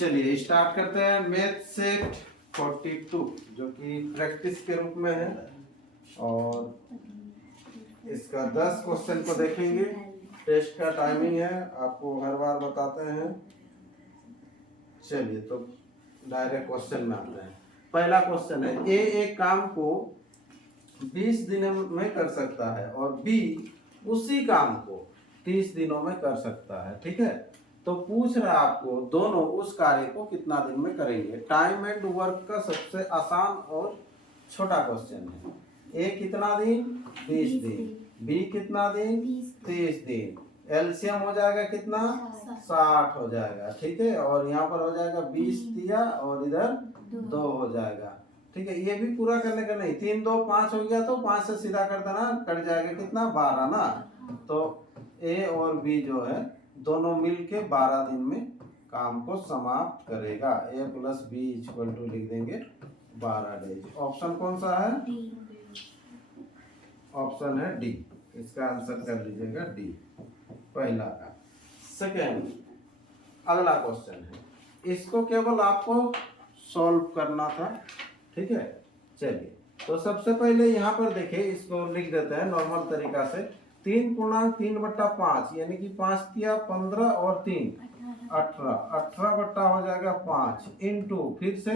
चलिए स्टार्ट करते हैं मैथ सेट 42 जो कि प्रैक्टिस के रूप में है और इसका 10 क्वेश्चन को देखेंगे। टेस्ट का टाइमिंग है, आपको हर बार बताते हैं। चलिए तो डायरेक्ट क्वेश्चन में आते हैं। पहला क्वेश्चन है, ए एक काम को 20 दिनों में कर सकता है और बी उसी काम को 30 दिनों में कर सकता है। ठीक है, तो पूछ रहा है आपको दोनों उस कार्य को कितना दिन में करेंगे। टाइम एंड वर्क का सबसे आसान और छोटा क्वेश्चन है। ए कितना दिन? 20 दिन। बी कितना दिन? 30 दिन। एलसीएम हो जाएगा कितना? 60 हो जाएगा। ठीक है, और यहाँ पर हो जाएगा 20 दिया और इधर 2 हो जाएगा। ठीक है, ये भी पूरा करने का नहीं, 3 2 5 हो गया तो 5 से सीधा कर देना, कट जाएगा कितना? 12 ना। तो ए और बी जो है दोनों मिलके 12 दिन में काम को समाप्त करेगा। ए प्लस बी इक्वल टू लिख देंगे 12 डेज। ऑप्शन कौन सा है? ऑप्शन है डी। इसका आंसर कर लीजिएगा डी, पहला का। सेकेंड, अगला क्वेश्चन है, इसको केवल आपको सॉल्व करना था। ठीक है, चलिए तो सबसे पहले यहाँ पर देखिए, इसको लिख देते हैं नॉर्मल तरीका से। 3 × 3/5 यानी कि 5 दिया 15 और 3 18, 18 बट्टा हो जाएगा 5 इंटू फिर से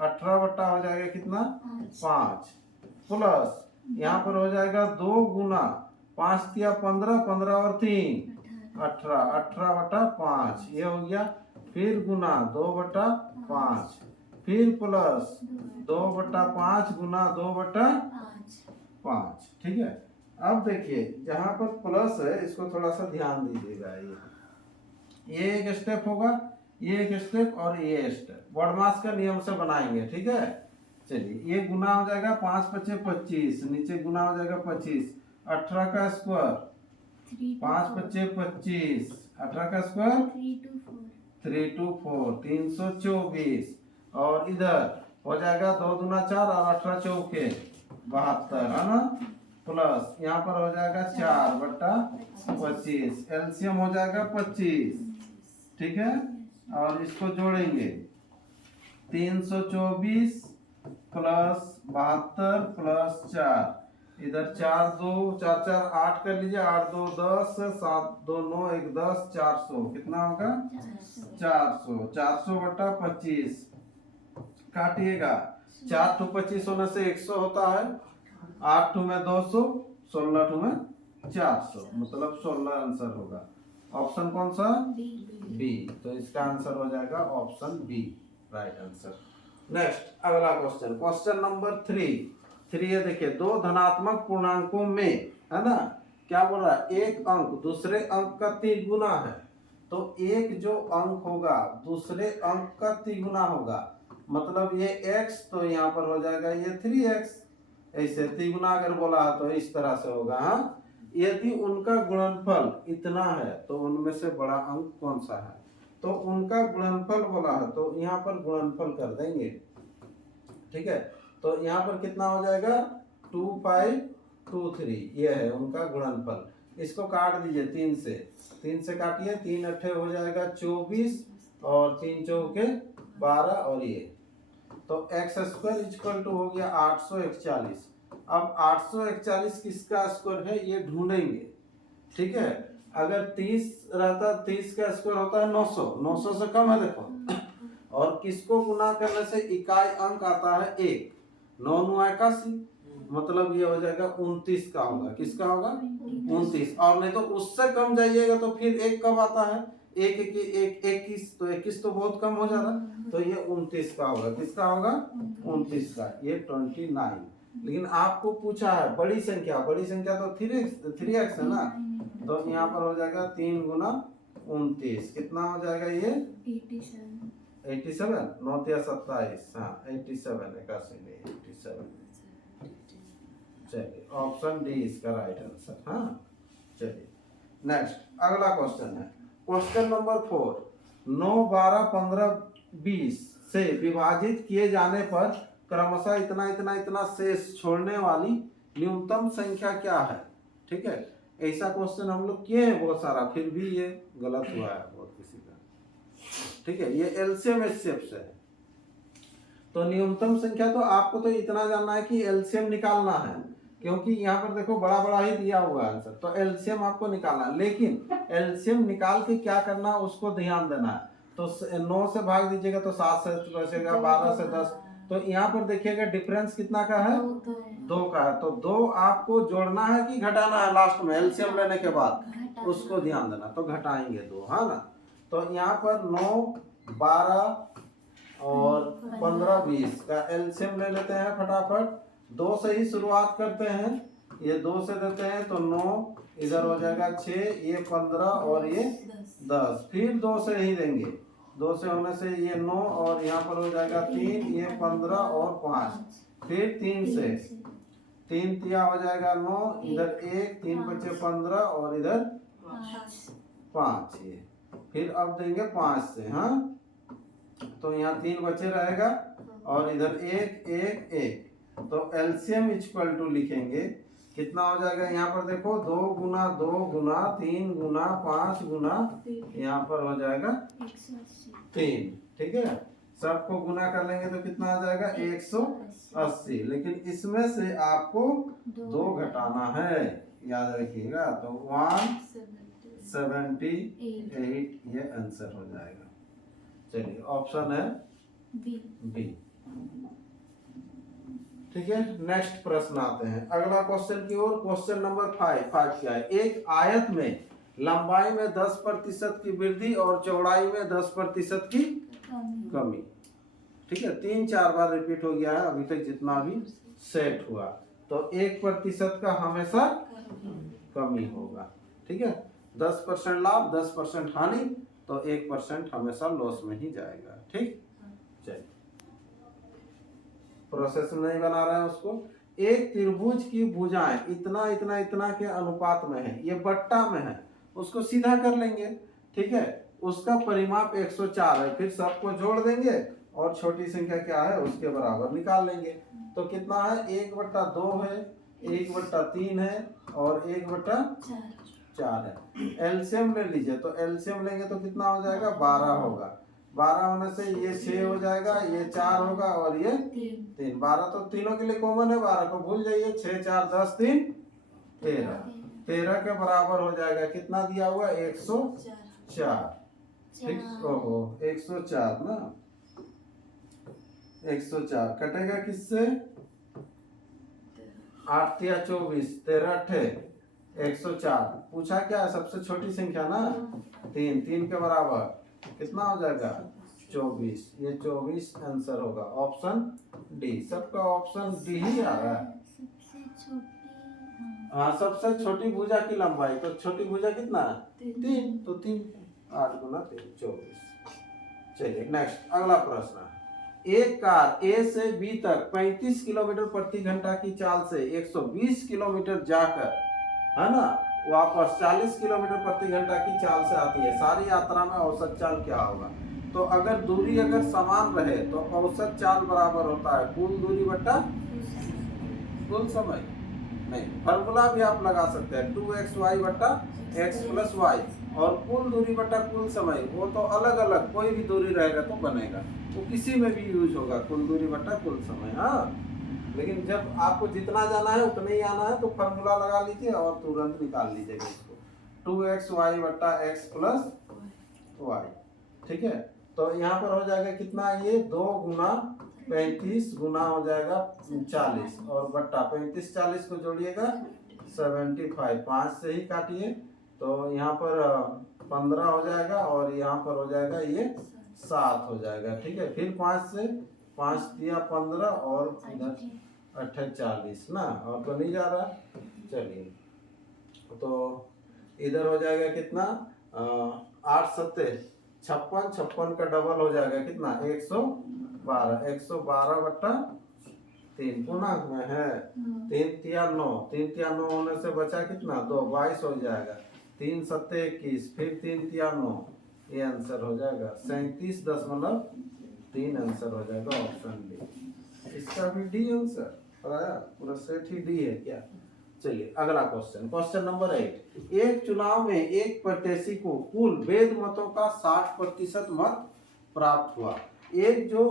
18 बट्टा हो जाएगा कितना? 5 प्लस यहाँ पर हो जाएगा 2 गुना 5 दिया 15, 15 और 3 18, 18 बटा 5 ये हो गया। फिर गुना 2/5 फिर प्लस 2/5 गुना 2/5। ठीक है, अब देखिए जहां पर प्लस है इसको थोड़ा सा ध्यान दीजिएगा। ये एक स्टेप होगा, ये एक स्टेप और ये स्टेप वर्डमास का नियम से बनाएंगे। ठीक है, चलिए ये गुना हो जाएगा 5 × 5 = 25, नीचे गुना हो जाएगा 25, 18 का स्क्वायर 5 × 5 = 25, 18 का स्क्वायर 3 2 4 324 और इधर हो जाएगा 2 दूना 4 और 18 चौके 72 है ना, प्लस यहाँ पर हो जाएगा 4/25, एलसीएम हो जाएगा 25। ठीक है, और इसको जोड़ेंगे 324 प्लस 72 प्लस 4, इधर 4 2 4 4 8 कर लीजिए, 8 2 10 7 2 9 1 10 400 कितना होगा? 400। 400/25 काटिएगा, 4 2 25 होने से 100 होता है, 8 2 में 200, 16 2 में 400, मतलब 16 आंसर होगा। ऑप्शन कौन सा? बी। तो इसका आंसर हो जाएगा option B, right answer. Next अगला क्वेश्चन, क्वेश्चन नंबर 3 ये देखिए, दो धनात्मक पूर्णांकों में, है ना, क्या बोल रहा है? एक अंक दूसरे अंक का 3 गुना है, तो एक जो अंक होगा दूसरे अंक का 3 गुना होगा, मतलब ये x तो यहाँ पर हो जाएगा ये 3x। ऐसे 3 गुना अगर बोला है तो इस तरह से होगा। हाँ, यदि उनका गुणनफल इतना है तो उनमें से बड़ा अंक कौन सा है? तो उनका गुणनफल बोला है तो यहाँ पर गुणनफल कर देंगे। ठीक है, तो यहाँ पर कितना हो जाएगा? 2 5 2 3 ये है उनका गुणनफल। इसको काट दीजिए 3 से काटिए, 3 8 हो जाएगा 24 और 3 चौके 12 और ये, तो x² हो गया 841। अब 841 किसका स्क्वायर है ये ढूंढेंगे। ठीक है, अगर 30 रहता, 30 का स्क्वायर होता है 900, 900 से कम है देखो, और किसको गुना करने से इकाई अंक आता है 1, 9 9 81, मतलब ये हो जाएगा 29 का होगा। किसका होगा? 29। और नहीं तो उससे कम जाइएगा तो फिर 1 कब आता है? 1 1 21, तो 21 तो बहुत कम हो जा रहा, तो ये 29 का होगा। किसका होगा? 29 का, ये 29। लेकिन आपको पूछा है बड़ी संख्या, बड़ी संख्या तो 3x है ना, तो यहाँ पर हो जाएगा 3 गुना 29, कितना हो जाएगा ये? 87 9 × 27, हाँ 87 87। चलिए ऑप्शन डी इसका राइट आंसर। हाँ, चलिए नेक्स्ट अगला क्वेश्चन है, क्वेश्चन नंबर 4, 9 12 15 20 से विभाजित किए जाने पर क्रमशः इतना इतना इतना शेष छोड़ने वाली न्यूनतम संख्या क्या है? ठीक है, ऐसा क्वेश्चन हम लोग किए हैं बहुत सारा, फिर भी ये गलत हुआ है बहुत किसी का। ठीक है, ये एलसीएम एचसीएफ से है। तो न्यूनतम संख्या तो आपको तो इतना जानना है कि एलसीएम निकालना है, क्योंकि यहाँ पर देखो बड़ा बड़ा ही दिया हुआ है आंसर, तो एलसीएम आपको निकालना है। लेकिन एलसीएम निकाल के क्या करना उसको ध्यान देना है। तो 9 से भाग दीजिएगा तो 7 से बचेगा, 12 से 10। तो यहाँ पर देखिएगा डिफरेंस कितना का है, 2 का है। तो 2 आपको जोड़ना है कि घटाना है लास्ट में एलसीएम लेने के बाद, उसको ध्यान देना। तो घटाएंगे 2, है ना। तो यहाँ पर 9, 12 और 15, 20 का एलसीएम ले लेते हैं फटाफट। 2 से ही शुरुआत करते हैं, ये 2 से देते हैं तो 9, इधर हो जाएगा 6, ये 15 और ये 10। फिर 2 से ही देंगे, 2 से होने से ये 9 और यहाँ पर हो जाएगा 3, ये 15 और 5। फिर 3 से, 3 तिया हो जाएगा 9, इधर 1, 3 बचे 15 और इधर 5 ये। फिर अब देंगे 5 से, हाँ तो यहाँ 3 बचे रहेगा और इधर 1, 1, 1। तो एलसीएम इक्वल टू लिखेंगे, कितना हो जाएगा यहाँ पर देखो 2 गुना 2 गुना 3 गुना 5 गुना, यहाँ पर हो जाएगा 3। ठीक है, सबको गुना कर लेंगे तो कितना आ जाएगा 180। लेकिन इसमें से आपको 2 घटाना है, याद रखिएगा। तो 178 ये आंसर हो जाएगा। चलिए ऑप्शन है बी। ठीक है, नेक्स्ट प्रश्न आते हैं अगला क्वेश्चन की ओर। क्वेश्चन नंबर 5 क्या है, एक आयत में लंबाई में 10% की वृद्धि और चौड़ाई में 10% की कमी। ठीक है, 3-4 बार रिपीट हो गया है अभी तक जितना भी सेट हुआ। तो 1% का हमेशा कमी होगा। ठीक है, 10% लाभ 10% हानि, तो 1% हमेशा लॉस में ही जाएगा। ठीक, चलिए प्रोसेस नहीं बना रहे हैं उसको। एक त्रिभुज की भुजाएं इतना इतना इतना के अनुपात में है, ये बट्टा में है, उसको सीधा कर लेंगे। ठीक है, उसका परिमाप 104 है। फिर सबको जोड़ देंगे और छोटी संख्या क्या है उसके बराबर निकाल लेंगे। तो कितना है, 1/2 है, 1/3 है और 1/4 है। एलसीएम ले लीजिए, तो एलसीएम लेंगे तो कितना हो जाएगा 12 होगा। 12 होने से ये 6 हो जाएगा, ये 4 होगा और ये 3। 12 तो तीनों के लिए कॉमन है, 12 को भूल जाइए। 6, 4, 10, 3, 13। 13 के बराबर हो जाएगा, कितना दिया हुआ 104। ठीक, ओहो 104 ना, 104 कटेगा किससे, 8 या 24, 13 8 104। पूछा क्या सबसे छोटी संख्या ना, 3 के बराबर कितना हो जाएगा 24। ये 24 आंसर होगा, ऑप्शन डी। सबका ऑप्शन डी ही आ रहा है। हाँ, सबसे छोटी भुजा की लंबाई, तो छोटी भुजा कितना है 3, तो 3 8 गुना 3 24। चलिए नेक्स्ट अगला प्रश्न। एक कार ए से बी तक 35 किलोमीटर प्रति घंटा की चाल से 120 किलोमीटर जाकर, है ना, वापस 40 किलोमीटर प्रति घंटा की चाल से आती है। सारी यात्रा में औसत चाल क्या होगा। तो अगर दूरी अगर समान रहे तो औसत चाल बराबर होता है कुल दूरी बटा कुल समय। नहीं, फॉर्मूला भी आप लगा सकते हैं 2xy बटा x + y, और कुल दूरी बटा कुल समय, वो तो अलग अलग कोई भी दूरी रहेगा तो बनेगा, वो किसी में भी यूज होगा, कुल दूरी बटा कुल समय। हाँ, लेकिन जब आपको जितना जाना है उतना ही आना है, तो फॉर्मूला लगा लीजिए और तुरंत निकाल लीजिएगा इसको, 2xy बटा x + y। ठीक है, तो यहाँ पर हो जाएगा कितना, ये 2 गुना 35 गुना हो जाएगा 40 और बट्टा 35 40 को जोड़िएगा 75। 5 से ही काटिए, तो यहाँ पर 15 हो जाएगा और यहाँ पर हो जाएगा ये 7 हो जाएगा। ठीक है, फिर 5 से 5 दिया 15 और इधर 48 ना, और तो नहीं जा रहा। चलिए, तो इधर हो जाएगा कितना 8 7 56, 56 का डबल हो जाएगा कितना 112। 112 बट्टा 3 पूर्णांक में है, 3 तिया 9, 3 तिया 9 होने से बचा कितना 2, 22 हो जाएगा। 3 7 21, फिर 3 तिया 9, ये आंसर हो जाएगा 37.3 आंसर हो जाएगा, ऑप्शन डी। इसका भी डी आंसर आया, पूरा सेट ही डी है क्या। चलिए अगला क्वेश्चन, क्वेश्चन नंबर 8। एक चुनाव में एक प्रत्याशी को कुल वैध मतों का 60% मत प्राप्त हुआ। एक जो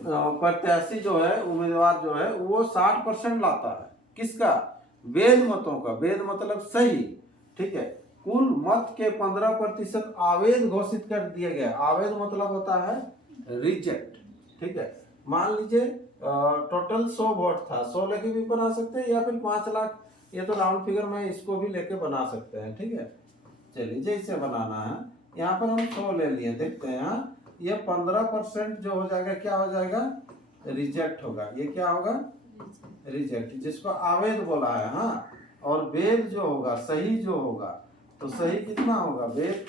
प्रत्याशी जो है, उम्मीदवार जो है, वो 60% लाता है। किसका? वेद मतों का। वेद मतलब सही, ठीक है। कुल मत के 15% अवैध घोषित कर दिया गया। अवैध मतलब होता है रिजेक्ट, ठीक है। मान लीजिए टोटल 100 वोट था, 100 लेके भी बना सकते हैं या फिर 5 लाख, ये तो राउंड फिगर में इसको भी लेके बना सकते हैं, ठीक है। चलिए जैसे बनाना है, यहाँ पर हम 100 ले लिए, देखते हैं यहाँ ये 15% जो हो जाएगा क्या हो जाएगा? रिजेक्ट होगा। ये क्या होगा? रिजेक्ट, जिसको अवैध बोला है। हाँ, और वेद जो होगा, सही जो होगा, तो सही कितना होगा? वेद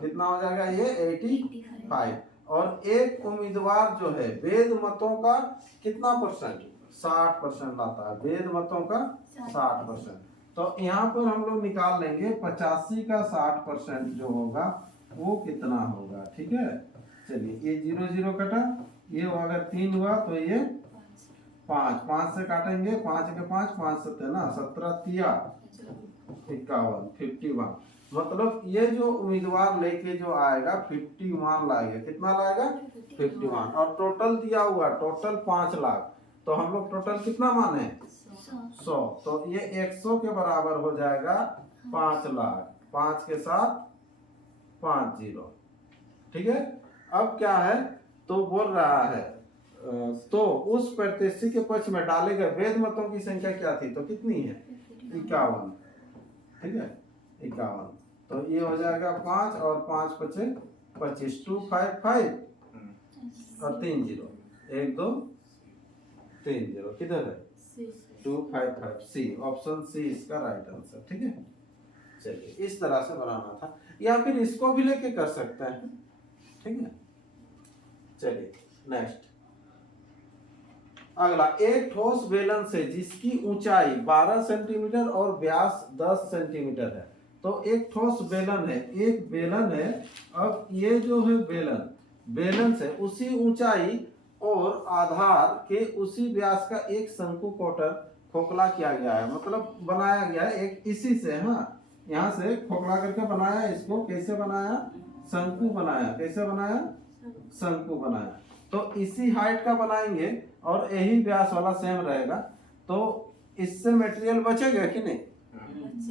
कितना हो जाएगा? ये 85। और एक उम्मीदवार जो है वेद मतों का कितना परसेंट? 60% लाता है। वेद मतों का 60%। तो यहाँ पर हम लोग निकाल लेंगे 85 का 60% जो होगा वो कितना होगा, ठीक है। चलिए ये 0 0 कटा, ये अगर 3 हुआ तो ये 5, 5 से काटेंगे, 5 के 5, 5 7 ना 17 तिया 51, 51। मतलब ये जो उम्मीदवार लेके जो आएगा 51 लाएगा। कितना लाएगा? 51। और टोटल दिया हुआ टोटल 5 लाख, तो हम लोग टोटल कितना माने? 100। तो ये 100 के बराबर हो जाएगा 5 लाख। 5 के साथ 5 0, ठीक है। अब क्या है, तो बोल रहा है तो उस प्रत्याशी के पक्ष में डाले गए वेद मतों की संख्या क्या थी? तो कितनी है? 51, ठीक है, 51। तो ये हो जाएगा 5 और 5 बचे 25, 255 और 3 0, 1 2 3 0। किधर है? 255। सी, ऑप्शन सी इसका राइट आंसर, ठीक है। चलिए इस तरह से बनाना था, या फिर इसको भी लेके कर सकते हैं, ठीक है। चलिए नेक्स्ट, अगला, एक ठोस बेलन से जिसकी ऊंचाई 12 सेंटीमीटर और व्यास 10 सेंटीमीटर है। तो एक ठोस बेलन है, एक बेलन है। अब ये जो है बेलन, बेलन से उसी ऊंचाई और आधार के उसी व्यास का एक शंकु कोटर खोखला किया गया है, मतलब बनाया गया है एक इसी से। हाँ, यहाँ से खोखला करके बनाया। इसको कैसे बनाया? शंकु बनाया। कैसे बनाया? शंकु बनाया। तो इसी हाइट का बनाएंगे और यही व्यास वाला सेम रहेगा, तो इससे मटेरियल बचेगा कि नहीं?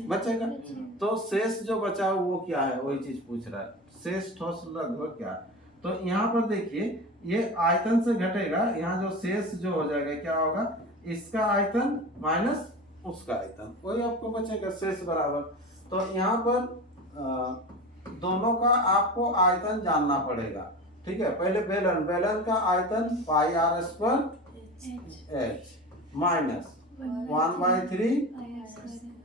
बचेगा। तो शेष जो बचा वो क्या है? वही चीज पूछ रहा है, शेष ठोस लगभग क्या है। तो यहाँ पर देखिए, ये आयतन से घटेगा, यहाँ जो शेष जो हो जाएगा क्या होगा? इसका आयतन माइनस उसका आयतन, वही आपको बचेगा, शेष बराबर। तो यहाँ पर दोनों का आपको आयतन जानना पड़ेगा, ठीक है। पहले बेलन, बेलन का आयतन pi r square h minus 1/3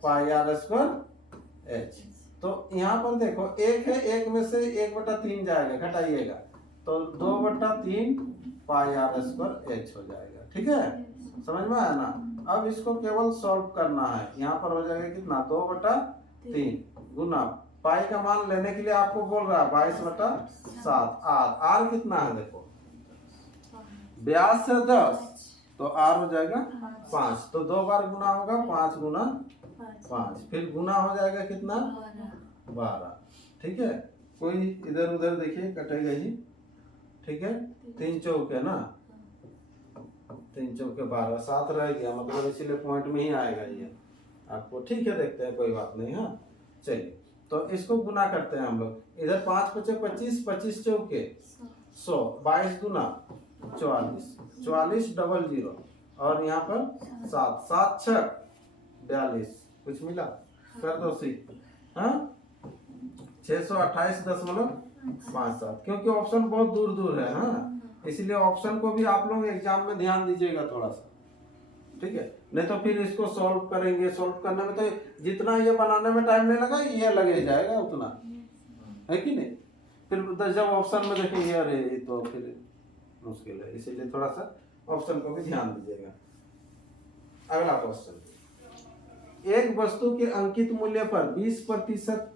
pi r square h. तो यहाँ पर देखो एक है, एक में से 1/3 जाएगा, घटाइएगा, तो 2/3 पाई आर स्क्वायर एच हो जाएगा, ठीक है। समझ में आया ना? अब इसको केवल सॉल्व करना है। यहाँ पर हो जाएगा कितना? 2/3 गुना पाई का मान लेने के लिए आपको बोल रहा है 22/7। आर कितना है? देखो व्यास से 10, तो आर हो जाएगा 5। तो 2 बार गुना होगा, 5 गुना 5, फिर गुना हो जाएगा कितना? 12, ठीक है। कोई इधर उधर देखिए कटेगा ही, ठीक है। 3 चौक है ना, 3 चौके 12, 7 रह गया, मतलब इसीलिए पॉइंट में ही आएगा ये आपको, ठीक है। देखते हैं, कोई बात नहीं। हाँ चलिए, तो इसको गुना करते हैं हम लोग। इधर 5 बचे 25, 25 चौके 100, 22 गुना 44, 44 डबल 0, और यहाँ पर 7, 7 6 42, कुछ मिला? कर दो सी। हाँ 628.57, क्योंकि ऑप्शन बहुत दूर दूर है। हाँ, इसलिए ऑप्शन को भी आप लोग एग्जाम में ध्यान दीजिएगा थोड़ा सा, ठीक है। नहीं तो फिर इसको सॉल्व करेंगे, सॉल्व करने में तो जितना ये बनाने में टाइम नहीं लगा, ये लगे जाएगा उतना, है कि नहीं। फिर जब ऑप्शन में देखेंगे अरे तो फिर मुश्किल है, इसीलिए थोड़ा सा ऑप्शन को भी ध्यान दीजिएगा। अगला क्वेश्चन, एक वस्तु के अंकित मूल्य पर 20%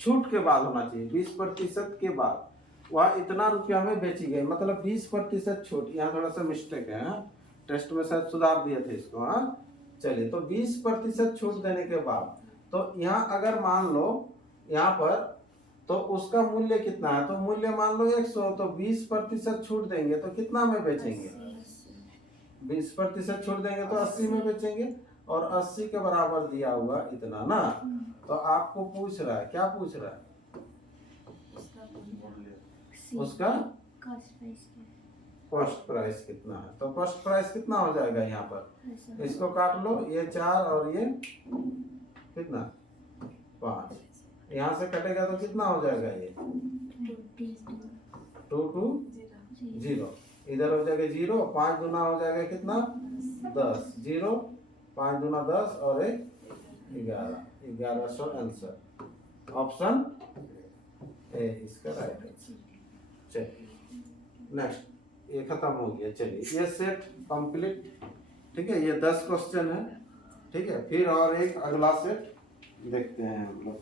छूट के बाद होना चाहिए, 20% के बाद वह इतना रुपया में बेची गई, मतलब 20% छूट। यहाँ थोड़ा सा मिस्टेक है, टेस्ट में शायद सुधार दिए थे इसको। हाँ चलिए, तो 20% छूट देने के बाद, तो यहाँ अगर मान लो यहाँ पर तो उसका मूल्य कितना है, तो मूल्य मान लो 100, तो 20% छूट देंगे तो कितना में बेचेंगे, 20% छूट देंगे तो 80 में बेचेंगे, और 80 के बराबर दिया हुआ इतना ना। तो आपको पूछ रहा है, क्या पूछ रहा है, उसका कॉस्ट प्राइस कितना है। तो कॉस्ट प्राइस कितना हो जाएगा, यहाँ पर इसको काट लो, ये 4 और ये कितना 5, यहाँ से कटेगा तो कितना हो जाएगा, ये 2 2 0, इधर हो जाएगा 0, 5 गुना हो जाएगा कितना 10, 0 5 गुना 10 और 1 11, 1100 आंसर, ऑप्शन ए इसका राइट आंसर। चलिए नेक्स्ट, ये खत्म हो गया। चलिए ये सेट कंप्लीट, ठीक है, ये 10 क्वेश्चन है, ठीक है। फिर और एक अगला सेट देखते हैं हम लोग।